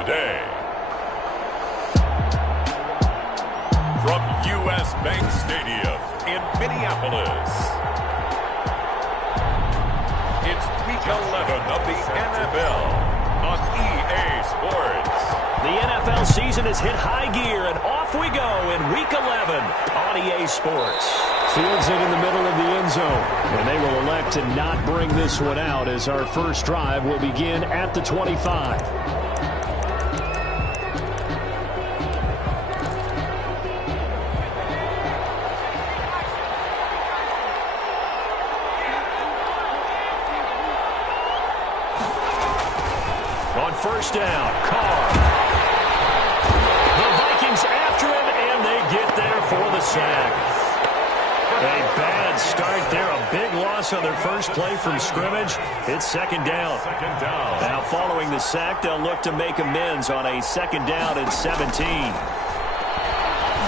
today. From U.S. Bank Stadium in Minneapolis, it's Week 11 of the NFL on EA Sports. The NFL season has hit high gear, and off we go in Week 11 on EA Sports. Fields it in the middle of the end zone, and they will elect to not bring this one out as our first drive will begin at the 25. On first down, Carr. The Vikings after him, and they get there for the sack. A bad start there. A big loss on their first play from scrimmage. It's second down. Now following the sack, they'll look to make amends on a second down and 17.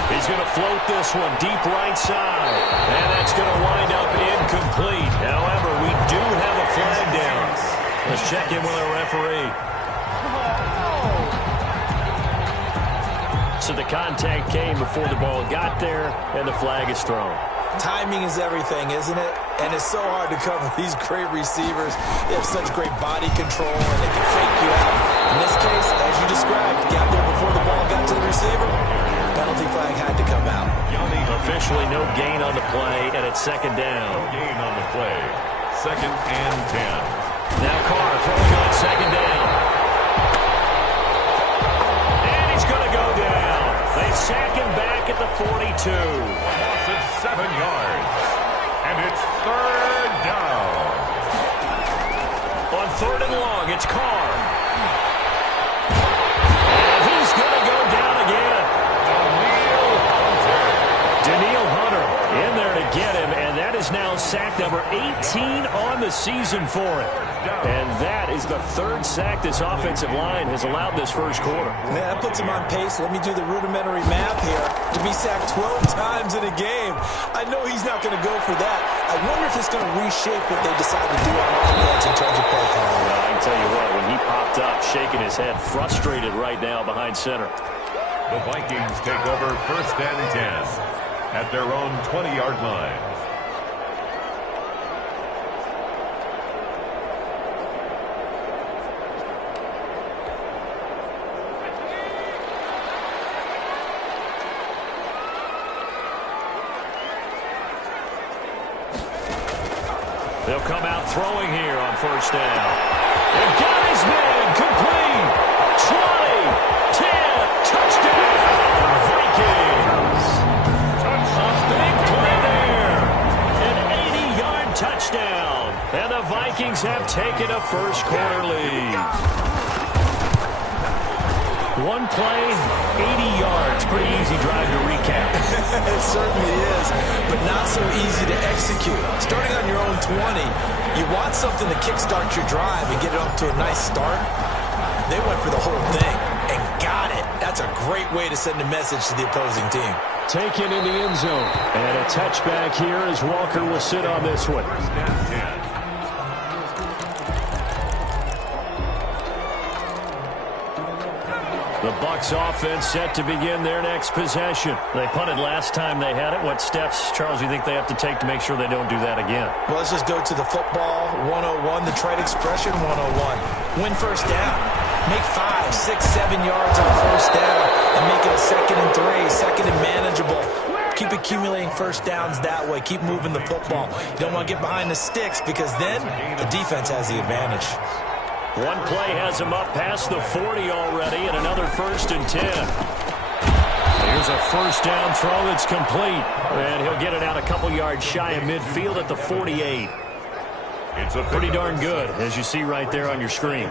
He's going to float this one deep right side. And that's going to wind up incomplete. However, we do have a flag down. Let's check in with our referee. So the contact came before the ball got there, and the flag is thrown. Timing is everything, isn't it? And it's so hard to cover these great receivers. They have such great body control, and they can fake you out. In this case, as you described, got there before the ball got to the receiver. Penalty flag had to come out. Officially no gain on the play, and it's second down. No gain on the play. Second and 10. Now Carr throwing on second down. And he's going to go down. They sack him back at the 42. Loss of 7 yards. And it's third down. On third and long, it's Carr. And he's going to go down again. Danielle Hunter in there to get him, and that is now sack number 18 on the season for him. And that is the third sack this offensive line has allowed this first quarter. Man, that puts him on pace. Let me do the rudimentary math here. To be sacked 12 times in a game, I know he's not going to go for that. I wonder if it's going to reshape what they decide to do on offense in terms of play calling. Well, I can tell you what, when he popped up, shaking his head, frustrated right now behind center. The Vikings take over first and 10 at their own 20-yard line. They'll come out throwing here on first down. They've got his man complete. 20, 10, touchdown, Vikings. A big play there. An 80-yard touchdown. And the Vikings have taken a first quarter lead. One play, 80 yards. Pretty easy drive to recap. It certainly is, but not so easy to execute. Starting on your own 20, you want something to kickstart your drive and get it off to a nice start. They went for the whole thing and got it. That's a great way to send a message to the opposing team. Taken in the end zone. And a touchback here as Walker will sit on this one. First and 10. The Bucs offense set to begin their next possession. They punted last time they had it. What steps, Charles, do you think they have to take to make sure they don't do that again? Well, let's just go to the football 101, the trade expression 101. Win first down. Make 5, 6, 7 yards on first down and make it a second and 3, second and manageable. Keep accumulating first downs that way. Keep moving the football. You don't want to get behind the sticks because then the defense has the advantage. One play has him up past the 40 already, and another first and 10. Here's a first down throw that's complete, and he'll get it out a couple yards shy of midfield at the 48. It's a pretty darn good, as you see right there on your screen.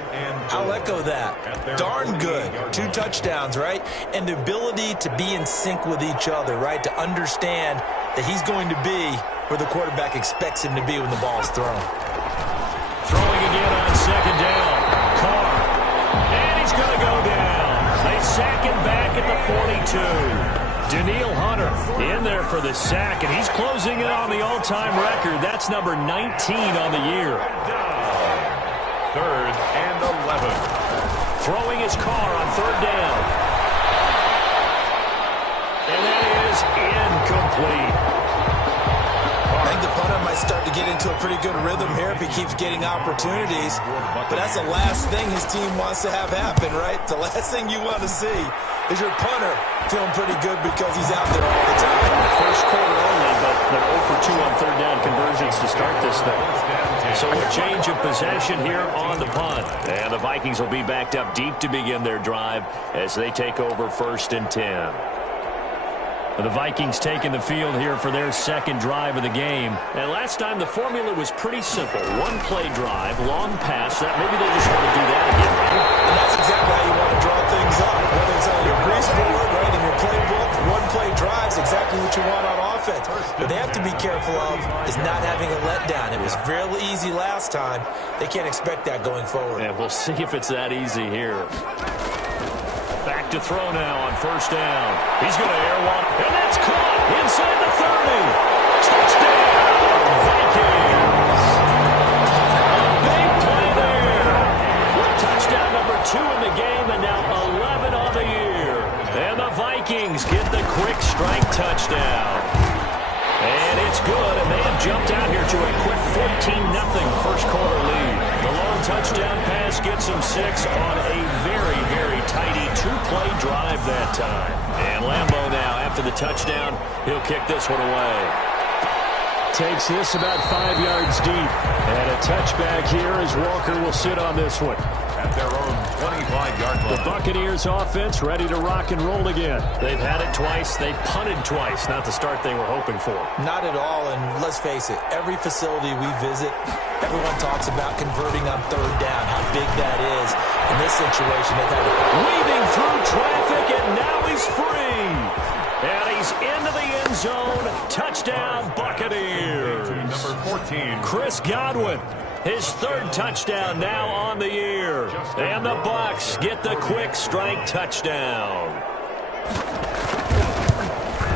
I'll echo that. Darn good. 2 touchdowns, right? And the ability to be in sync with each other, right? To understand that he's going to be where the quarterback expects him to be when the ball is thrown. Throwing again on second down. Carr. And he's going to go down. They sack him back at the 42. Danielle Hunter in there for the sack, and he's closing in on the all-time record. That's number 19 on the year. Third and 11. Throwing his car on third down. And that is incomplete. I think the punter might start to get into a pretty good rhythm here if he keeps getting opportunities. But that's the last thing his team wants to have happen, right? The last thing you want to see is your punter feeling pretty good because he's out there all the time. First quarter only, but they're 0 for 2 on third down conversions to start this thing. So a change of possession here on the punt. And the Vikings will be backed up deep to begin their drive as they take over 1st and 10. The Vikings taking the field here for their second drive of the game. And last time the formula was pretty simple. One-play drive, long pass. That maybe they just want to do that again, right? And that's exactly how you want to draw things up. Whether it's on your grease board, right, in your playbook, one-play drives exactly what you want on offense. What they have to be careful of is not having a letdown. It was real easy last time. They can't expect that going forward. And we'll see if it's that easy here. Back to throw now on first down. He's going to air one, and that's caught inside the 30. Touchdown, Vikings. A big play there. With touchdown number 2 in the game, and now 11 on the year. And the Vikings get the quick strike touchdown. And it's good, and they have jumped out here to a quick 14-0 first quarter lead. The long touchdown pass gets them 6 on a very, very tidy 2-play drive that time. And Lambeau now, after the touchdown, he'll kick this one away. Takes this about 5 yards deep. And a touchback here as Walker will sit on this one. At their own 25-yard line. The Buccaneers offense ready to rock and roll again. They've had it twice. They've punted twice. Not the start they were hoping for. Not at all, and let's face it, every facility we visit, everyone talks about converting on third down, how big that is. In this situation, they've had to... Weaving through traffic, and now he's free. And he's into the end zone. Touchdown, Buccaneers. Number 14. Chris Godwin. His 3rd touchdown now on the year. And the Bucs get the quick strike touchdown.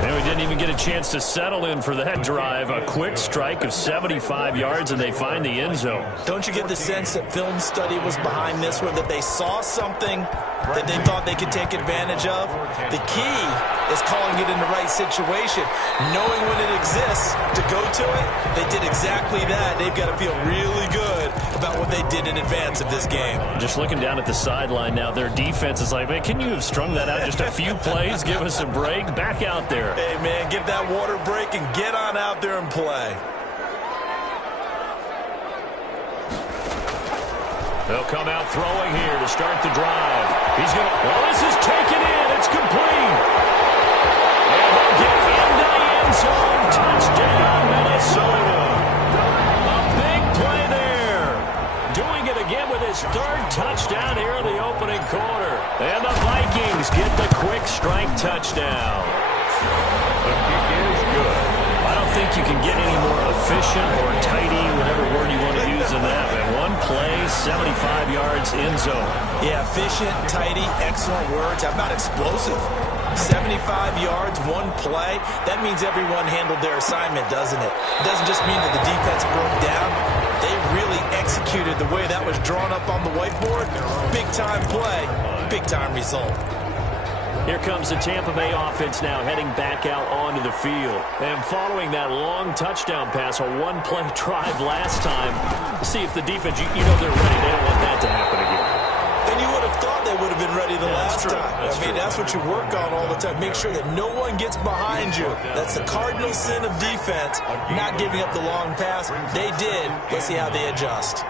And we didn't even get a chance to settle in for that drive. A quick strike of 75 yards, and they find the end zone. Don't you get the sense that film study was behind this one, that they saw something that they thought they could take advantage of? The key is calling it in the right situation, knowing when it exists to go to it. They did exactly that. They've got to feel really good about what they did in advance of this game. Just looking down at the sideline now, their defense is like, man, can you have strung that out just a few plays? Give us a break. Back out there. Hey, man, give that water break and get on out there and play. They'll come out throwing here to start the drive. He's going to... Well, this is taken in. It's complete. And they'll get into the end zone. Touchdown, Minnesota. A big play there. Doing it again with his 3rd touchdown here in the opening quarter. And the Vikings get the quick strike touchdown. The kick is good. I don't think you can get any more efficient or tidy, whatever word you want to use in that. And one play, 75 yards, end zone. Yeah, efficient, tidy, excellent words. How about explosive? 75 yards, one play. That means everyone handled their assignment, doesn't it? It doesn't just mean that the defense broke down. They really executed the way that was drawn up on the whiteboard. Big-time play, big-time result. Here comes the Tampa Bay offense now heading back out onto the field. And following that long touchdown pass, a one-play drive last time, see if the defense, you know they're ready. They don't want that to happen again. And you would have thought they would have been ready the last time. That's what you work on all the time. Make sure that no one gets behind you. That's the cardinal sin of defense, not giving up the long pass. They did. Let's see how they adjust.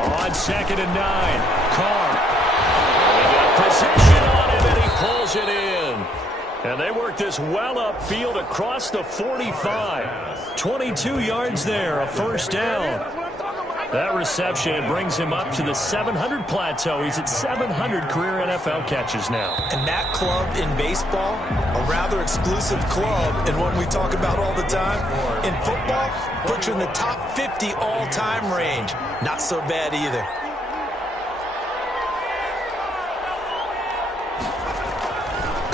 On 2nd and 9, Carr. They got possession on him, and he pulls it in. And they work this well upfield across the 45. 22 yards there, a first down. That reception brings him up to the 700 plateau. He's at 700 career NFL catches now. And that club in baseball, a rather exclusive club, and one we talk about all the time. In football, puts you in the top 50 all-time range. Not so bad either.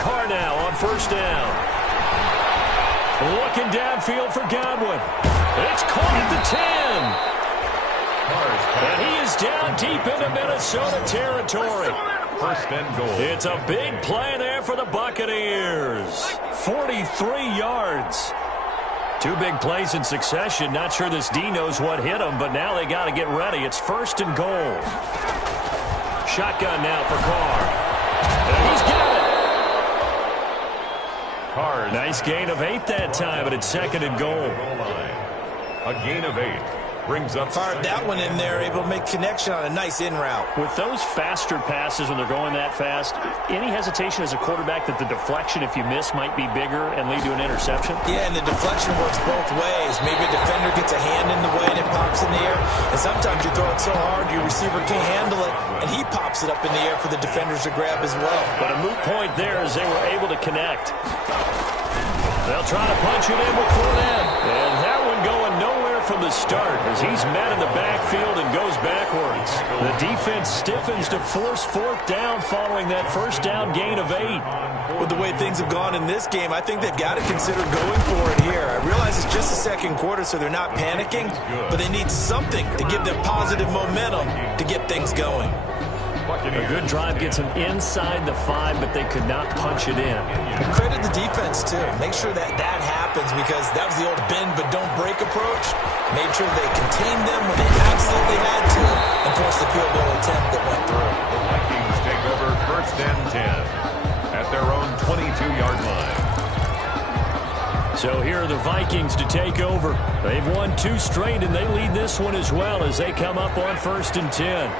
Carr now on first down. Looking downfield for Godwin. It's caught at the 10. And he is down deep into Minnesota territory. First and goal. It's a big play there for the Buccaneers. 43 yards. Two big plays in succession. Not sure this D knows what hit him, but now they got to get ready. It's first and goal. Shotgun now for Carr. And he's got it. Carr. Nice gain of 8 that time, but it's second and goal. A gain of 8. Brings up. Fired that one in there, able to make connection on a nice in route. With those faster passes when they're going that fast, any hesitation as a quarterback that the deflection, if you miss, might be bigger and lead to an interception? Yeah, and the deflection works both ways. Maybe a defender gets a hand in the way and it pops in the air. And sometimes you throw it so hard your receiver can't handle it, and he pops it up in the air for the defenders to grab as well. But a moot point there as they were able to connect. They'll try to punch it in with Fournette. And that one going nowhere from the start as he's met in the backfield and goes backwards. The defense stiffens to force fourth down following that first down gain of 8. With the way things have gone in this game, I think they've got to consider going for it here. I realize it's just the second quarter, so they're not panicking, but they need something to give them positive momentum to get things going. A good drive gets them inside the 5, but they could not punch it in. And credit the defense, too. Make sure that happens, because that was the old bend but don't break approach. Made sure they contained them when they absolutely had to and forced the field goal attempt that went through. The Vikings take over first and 10 at their own 22-yard line. So here are the Vikings to take over. They've won 2 straight, and they lead this one as well as they come up on first and 10.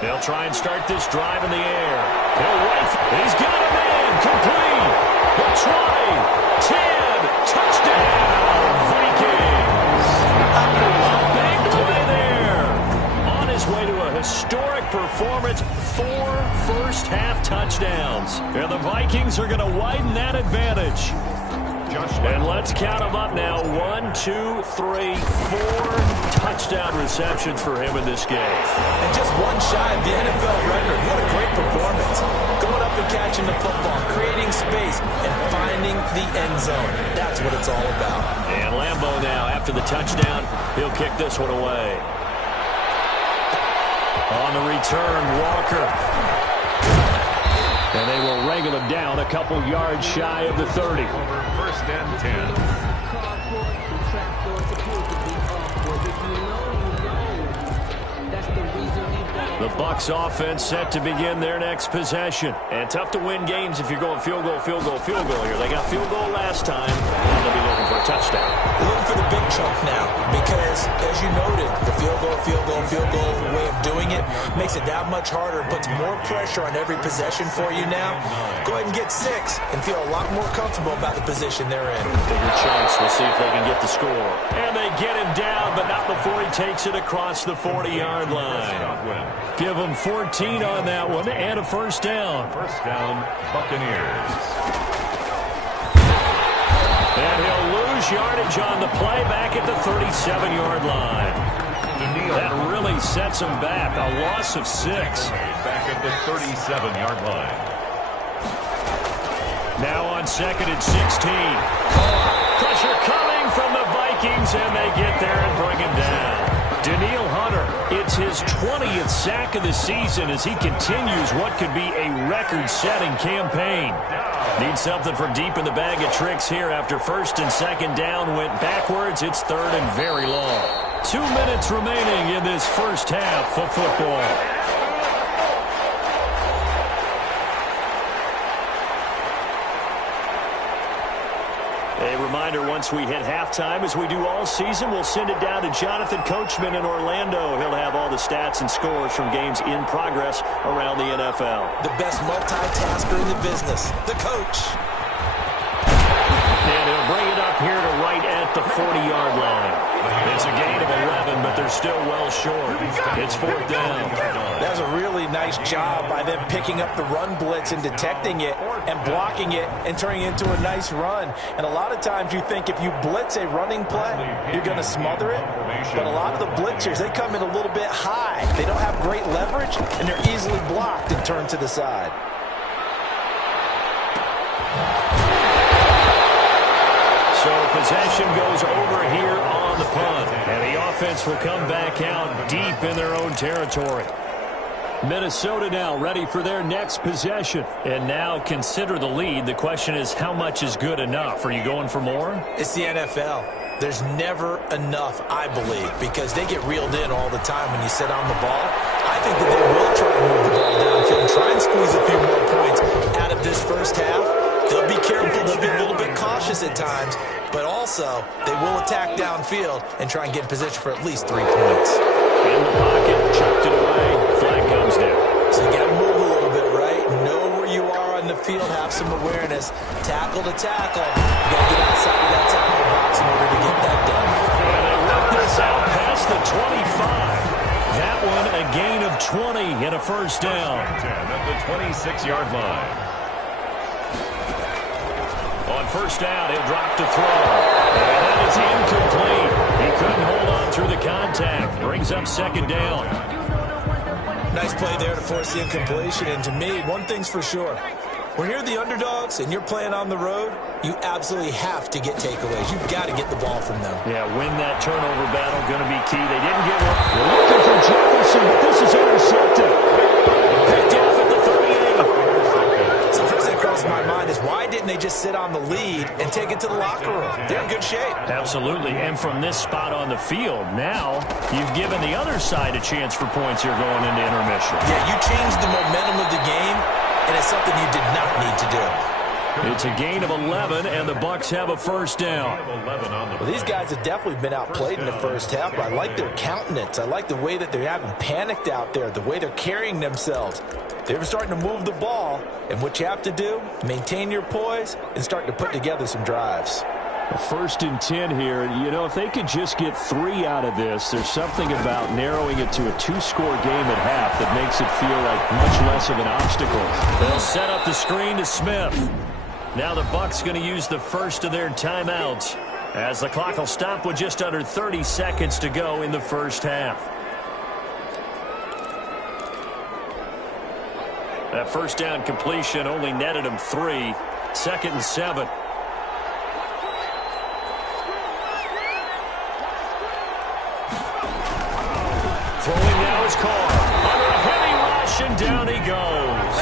They'll try and start this drive in the air. He's got a man. Complete. The 20. 10. Touchdown. Vikings. A big play there. On his way to a historic performance. 4 first-half touchdowns. And the Vikings are going to widen that advantage. And let's count them up now. 1, 2, 3, 4 touchdown receptions for him in this game. And just one shy of the NFL record. What a great performance. Going up and catching the football, creating space, and finding the end zone. That's what it's all about. And Lambeau now, after the touchdown, he'll kick this one away. On the return, Walker. And they will wrangle him down a couple yards shy of the 30. First and 10. The Bucs offense set to begin their next possession. And tough to win games if you're going field goal, field goal, field goal here. They got field goal last time, and they'll be looking for a touchdown. They're looking for the big chunk now because, as you noted, the field goal way of doing it makes it that much harder, puts more pressure on every possession for you now. Go ahead and get 6 and feel a lot more comfortable about the position they're in. Bigger chance. We'll see if they can get the score. And they get him down, but not before he takes it across the 40-yard line. Give him 14 on that one and a first down. First down, Buccaneers. And he'll lose yardage on the play back at the 37-yard line. That really sets him back. A loss of 6. Back at the 37-yard line. Now on second and 16. Pressure coming from the Vikings, and they get there and bring him down. Danielle Hunter, it's his 20th sack of the season as he continues what could be a record-setting campaign. Needs something from deep in the bag of tricks here after first and second down went backwards. It's third and very long. 2 minutes remaining in this first half of football. A reminder, once we hit halftime, as we do all season, we'll send it down to Jonathan Coachman in Orlando. He'll have all the stats and scores from games in progress around the NFL. The best multitasker in the business, the coach. And he'll bring it up here to right at the 40-yard line. It's a gain of 11, but they're still well short. It's fourth down. That was a really nice job by them picking up the run blitz and detecting it and blocking it and turning it into a nice run. And a lot of times you think if you blitz a running play, you're going to smother it. But a lot of the blitzers, they come in a little bit high. They don't have great leverage, and they're easily blocked and turned to the side. possession goes over here on the punt. And the offense will come back out deep in their own territory. Minnesota now ready for their next possession. And now consider the lead. The question is, how much is good enough? Are you going for more? It's the NFL. There's never enough, I believe, because they get reeled in all the time when you sit on the ball. I think that they will try to move the ball downfield and try and squeeze a few more points out of this first half. They'll be careful. They'll be a little bit cautious at times, but also they will attack downfield and try and get in position for at least 3 points. In the pocket, chucked it away. Flag comes down. So you got to move a little bit, right? Know where you are on the field. Have some awareness. Tackle to tackle. You got to get outside of that tackle box in order to get that done. And they work this out past the 25. That one a gain of 20 and a first down. 10 at the 26-yard line. On first down, he'll drop to throw. And that is incomplete. He couldn't hold on through the contact. Brings up second down. Nice play there to force the incompletion. And to me, one thing's for sure. When you're the underdogs and you're playing on the road, you absolutely have to get takeaways. You've got to get the ball from them. Yeah, win that turnover battle, going to be key. They didn't get one. They're looking for Jefferson, but this is intercepted. Picked off at the 38. So the first thing that crosses my mind is, why didn't they just sit on the lead and take it to the locker room? They're in good shape. Absolutely, and from this spot on the field, now you've given the other side a chance for points here going into intermission. Yeah, you changed the momentum of the game, and it's something you did not need to do. It's a gain of 11, and the Bucs have a first down. Well, these guys have definitely been outplayed in the first half, but I like their countenance. I like the way that they haven't panicked out there, the way they're carrying themselves. They're starting to move the ball, and what you have to do, maintain your poise and start to put together some drives. First and 10 here. You know, if they could just get 3 out of this, there's something about narrowing it to a 2-score game at half that makes it feel like much less of an obstacle. They'll set up the screen to Smith. Now the Bucs going to use the first of their timeouts as the clock will stop with just under 30 seconds to go in the first half. That first down completion only netted him 3. Second and 7. Throwing now is Carr. Under a heavy rush, and down he goes.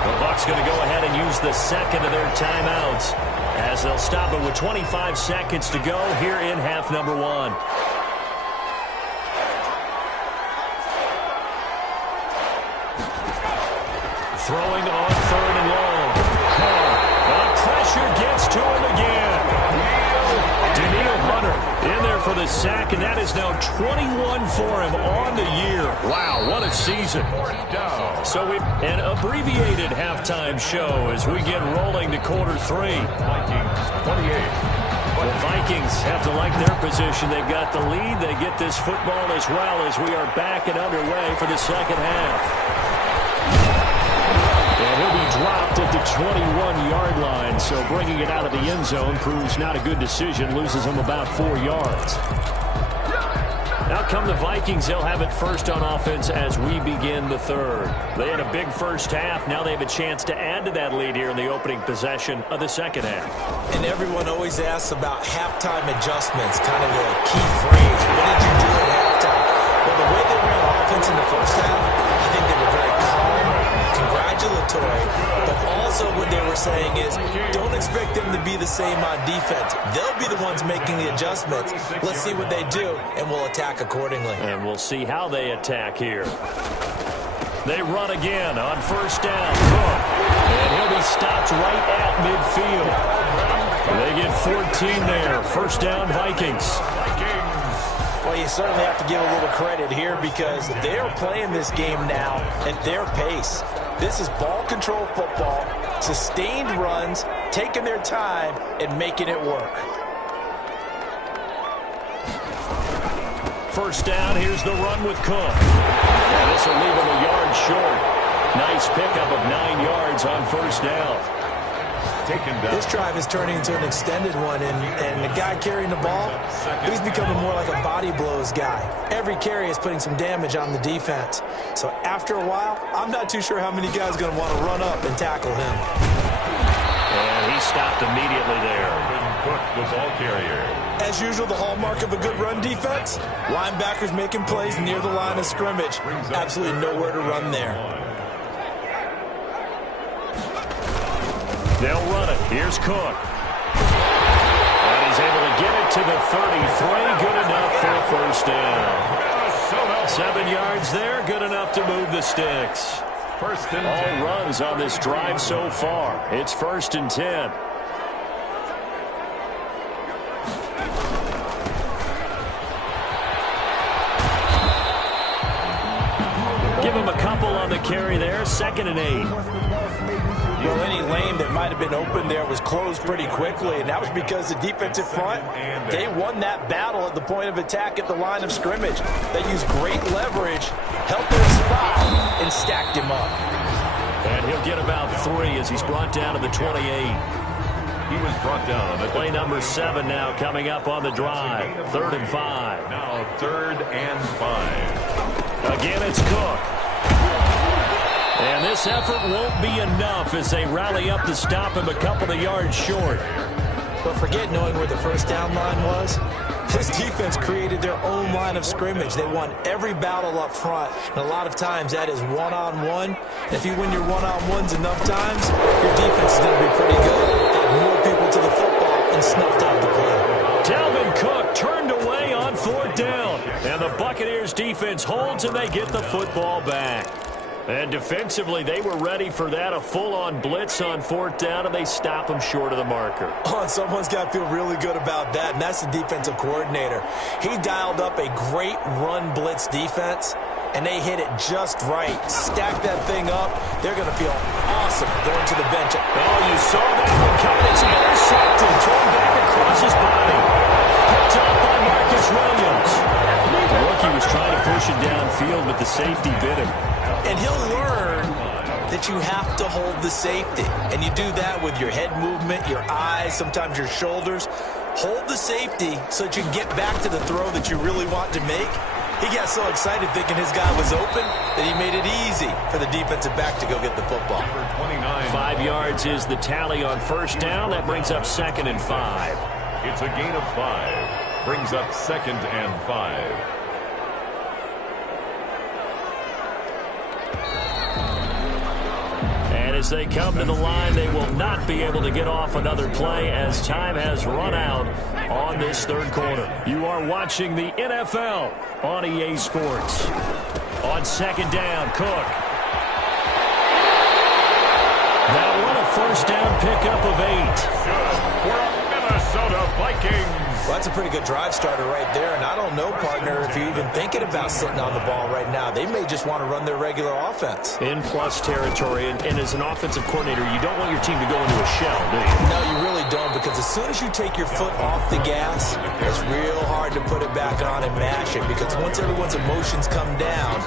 The Bucs going to go ahead and use the second of their timeouts as they'll stop it with 25 seconds to go here in half number 1. Throwing on third and long. Carr. The pressure gets to him again. Daniil Hunter in there for the sack, and that is now 21 for him on the year. Wow, what a season. So an abbreviated halftime show as we get rolling to quarter 3. Vikings 28. The Vikings have to like their position. They've got the lead. They get this football as well as we are back and underway for the second half. And he'll be dropped at the 21-yard line, so bringing it out of the end zone proves not a good decision, loses him about 4 yards. Now come the Vikings. They'll have it first on offense as we begin the third. They had a big first half. Now they have a chance to add to that lead here in the opening possession of the second half. And everyone always asks about halftime adjustments, kind of a key phrase. What did you do at halftime? Well, the way they ran offense in the first half, I think they were very calm, congratulatory, but also what they were saying is don't expect them to be the same on defense. They'll be the ones making the adjustments. Let's see what they do, and we'll attack accordingly. And we'll see how they attack here. They run again on first down. And he'll be stopped right at midfield. They get 14 there. First down, Vikings. Well, you certainly have to give a little credit here because they're playing this game now at their pace. This is ball control football, sustained runs, taking their time, and making it work. First down, here's the run with Cook. And this will leave him a yard short. Nice pickup of 9 yards on first down. This drive is turning into an extended one, and the guy carrying the ball, he's becoming more like a body blows guy. Every carry is putting some damage on the defense. So after a while, I'm not too sure how many guys are going to want to run up and tackle him. And he stopped immediately there. Cook, the ball carrier. As usual, the hallmark of a good run defense, linebackers making plays near the line of scrimmage. Absolutely nowhere to run there. They'll run it. Here's Cook. And he's able to get it to the 33. Good enough for a first down. 7 yards there. Good enough to move the sticks. First and 10. 10. All runs on this drive so far. It's 1st and 10. Give him a couple on the carry there. 2nd and 8. Well, any lane that might have been open there was closed pretty quickly, and that was because the defensive front, they won that battle at the point of attack at the line of scrimmage. They used great leverage, held their spot, and stacked him up. And he'll get about 3 as he's brought down to the 28. He was brought down. Play number 7 now coming up on the drive. 3rd and 5. Now 3rd and 5. Again, it's Cook. And this effort won't be enough as they rally up to stop him a couple of yards short. But forget knowing where the first down line was. This defense created their own line of scrimmage. They won every battle up front. And a lot of times that is one-on-one. And if you win your one-on-ones enough times, your defense is going to be pretty good. Got more people to the football and snuffed out the play. Dalvin Cook turned away on 4th down. And the Buccaneers defense holds and they get the football back. And defensively, they were ready for that, a full-on blitz on 4th down, and they stop him short of the marker. Oh, and someone's got to feel really good about that, and that's the defensive coordinator. He dialed up a great run blitz defense, and they hit it just right. Stack that thing up. They're going to feel awesome going to the bench. Oh, you saw that one coming. It's intercepted, thrown back across his body. Picked up by Marcus Williams. The rookie was trying to push it downfield, but the safety bit him. And he'll learn that you have to hold the safety. And you do that with your head movement, your eyes, sometimes your shoulders. Hold the safety so that you can get back to the throw that you really want to make. He got so excited thinking his guy was open that he made it easy for the defensive back to go get the football. 5 yards is the tally on 1st down. That brings up 2nd and 5. It's a gain of 5. Brings up 2nd and 5. As they come to the line, they will not be able to get off another play as time has run out on this 3rd quarter. You are watching the NFL on EA Sports. On 2nd down, Cook. That one, a 1st down pickup of 8. For a Minnesota Vikings. Well, that's a pretty good drive starter right there. And I don't know, partner, if you're even thinking about sitting on the ball right now. They may just want to run their regular offense. In plus territory. And as an offensive coordinator, you don't want your team to go into a shell, do you? No, you really don't, because as soon as you take your foot off the gas, it's real hard to put it back on and mash it, because once everyone's emotions come down,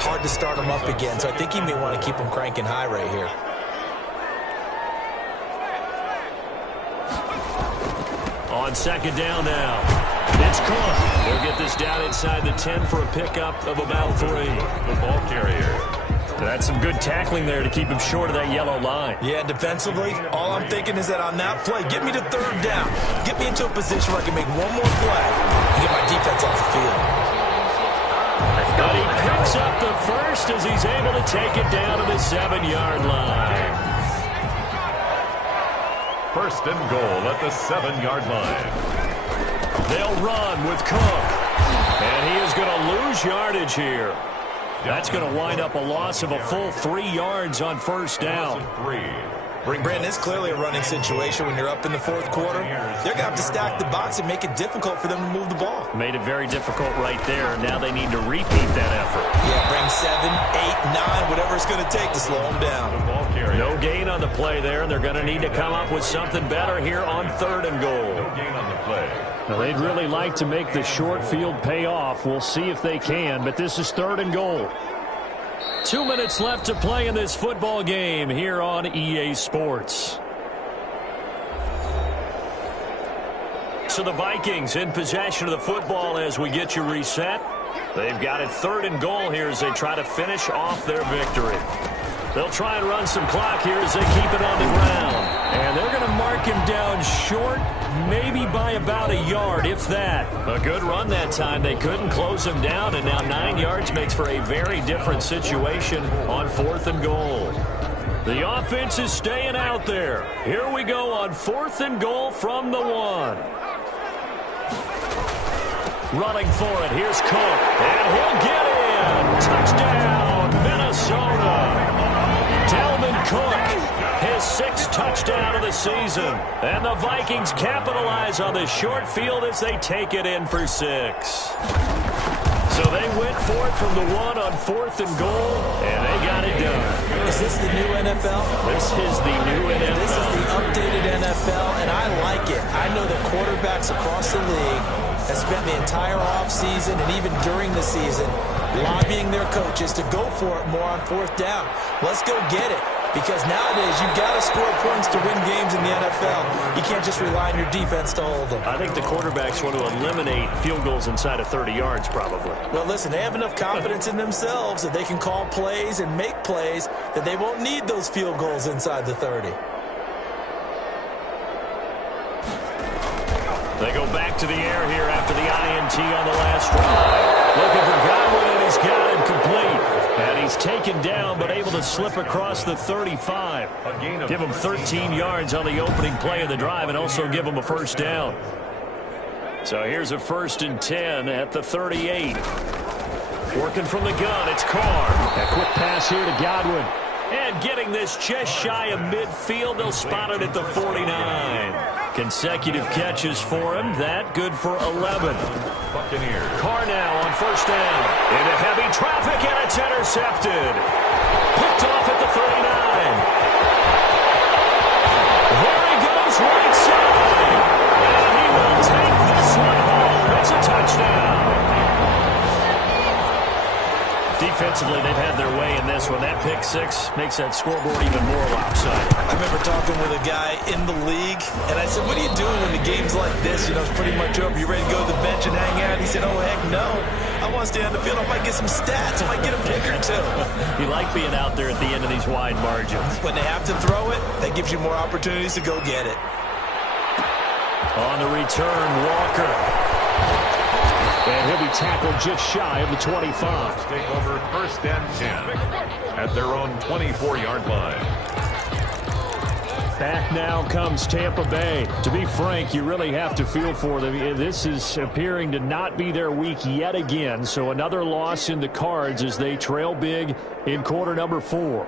hard to start them up again. So I think you may want to keep them cranking high right here. On 2nd down now, it's Cook. They'll get this down inside the 10 for a pickup of about 3. The ball carrier. That's some good tackling there to keep him short of that yellow line. Yeah, defensively, all I'm thinking is that on that play, get me to 3rd down. Get me into a position where I can make one more play and get my defense off the field. But he picks up the 1st as he's able to take it down to the 7-yard line. 1st and goal at the 7-yard line. They'll run with Cook. And he is going to lose yardage here. That's going to wind up a loss of a full 3 yards on 1st down. Brandon, it's clearly a running situation when you're up in the 4th quarter. They're going to have to stack the box and make it difficult for them to move the ball. Made it very difficult right there. Now they need to repeat that effort. Yeah, bring 7, 8, 9, whatever it's going to take to slow them down. No gain on the play there, and they're going to need to come up with something better here on 3rd and goal. No gain on the play. Now, they'd really like to make the short field pay off. We'll see if they can, but this is 3rd and goal. 2 minutes left to play in this football game here on EA Sports. So the Vikings in possession of the football as we get you reset. They've got it 3rd and goal here as they try to finish off their victory. They'll try and run some clock here as they keep it on the ground. And they're going to mark him down short, maybe by about a yard, if that. A good run that time. They couldn't close him down, and now 9 yards makes for a very different situation on 4th and goal. The offense is staying out there. Here we go on 4th and goal from the 1. Running for it. Here's Cook. And he'll get in. Touchdown, Minnesota. Dalvin Cook, his 6th touchdown of the season. And the Vikings capitalize on this short field as they take it in for 6. So they went for it from the 1 on 4th and goal, and they got it done. Is this the new NFL? This is the new NFL. This is the updated NFL, and I like it. I know that quarterbacks across the league have spent the entire offseason and even during the season lobbying their coaches to go for it more on 4th down. Let's go get it. Because nowadays, you've got to score points to win games in the NFL. You can't just rely on your defense to hold them. I think the quarterbacks want to eliminate field goals inside of 30 yards, probably. Well, listen, they have enough confidence in themselves that they can call plays and make plays that they won't need those field goals inside the 30. They go back to the air here after the INT on the last drive. Looking for Godwin, and he's got him complete. And he's taken down, but able to slip across the 35. Give him 13 yards on the opening play of the drive and also give him a 1st down. So here's a 1st and 10 at the 38. Working from the gun, it's Carr. A quick pass here to Godwin. And getting this just shy of midfield, they'll spot it at the 49. Consecutive catches for him. That good for 11. Buccaneers. Carr now on 1st down. Into heavy traffic, and it's intercepted. Picked off at the 39. There he goes right side. And he will take this one home. It's a touchdown. Defensively, they've had their way in this one. That pick 6 makes that scoreboard even more lopsided. I remember talking with a guy in the league, and I said, what are you doing when the game's like this? You know, it's pretty much over. You ready to go to the bench and hang out? He said, oh, heck no. I want to stay on the field. I might get some stats. I might get a pick or 2. You like being out there at the end of these wide margins. When they have to throw it, that gives you more opportunities to go get it. On the return, Walker. And he'll be tackled just shy of the 25. Take over 1st and 10 at their own 24-yard line. Back now comes Tampa Bay. To be frank, you really have to feel for them. This is appearing to not be their week yet again. So another loss in the cards as they trail big in quarter number 4.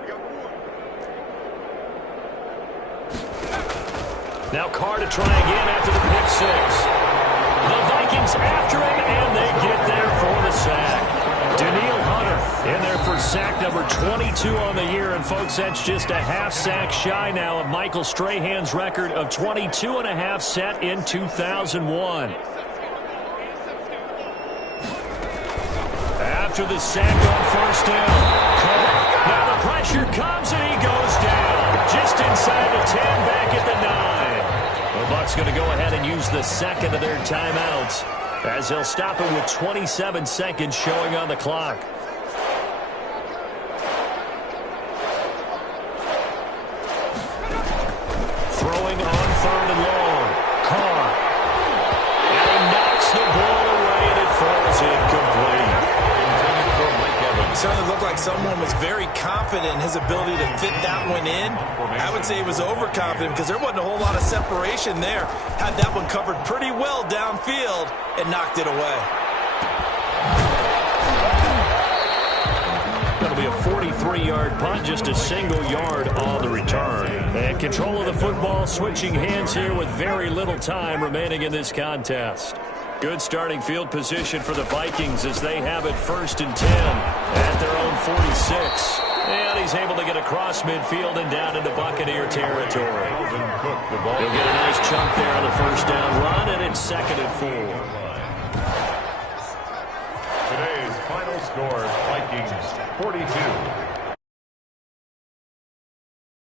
Now Carr to try again after the pick 6. The Vikings after him, and they get there for the sack. Daniil Hunter in there for sack number 22 on the year. And, folks, that's just a half sack shy now of Michael Strahan's record of 22 and a half set in 2001. After the sack on 1st down. Now the pressure comes, and he goes down. Just inside the 10, back at the 9. The Bucs going to go ahead and use the 2nd of their timeouts as they'll stop it with 27 seconds showing on the clock. Throwing on 3rd and long. Carr. And he knocks the ball away, and it falls incomplete. Certainly looked like someone was very confident in his ability to fit that one in. I would say he was overconfident because there wasn't a whole lot of separation there. Had that one covered pretty well downfield and knocked it away. That'll be a 43-yard punt, just a single yard on the return. And control of the football switching hands here with very little time remaining in this contest. Good starting field position for the Vikings as they have it 1st and 10 at their own 46. And he's able to get across midfield and down into Buccaneer territory. He'll get a nice chunk there on the 1st down run, and it's 2nd and 4. Today's final score, Vikings 42,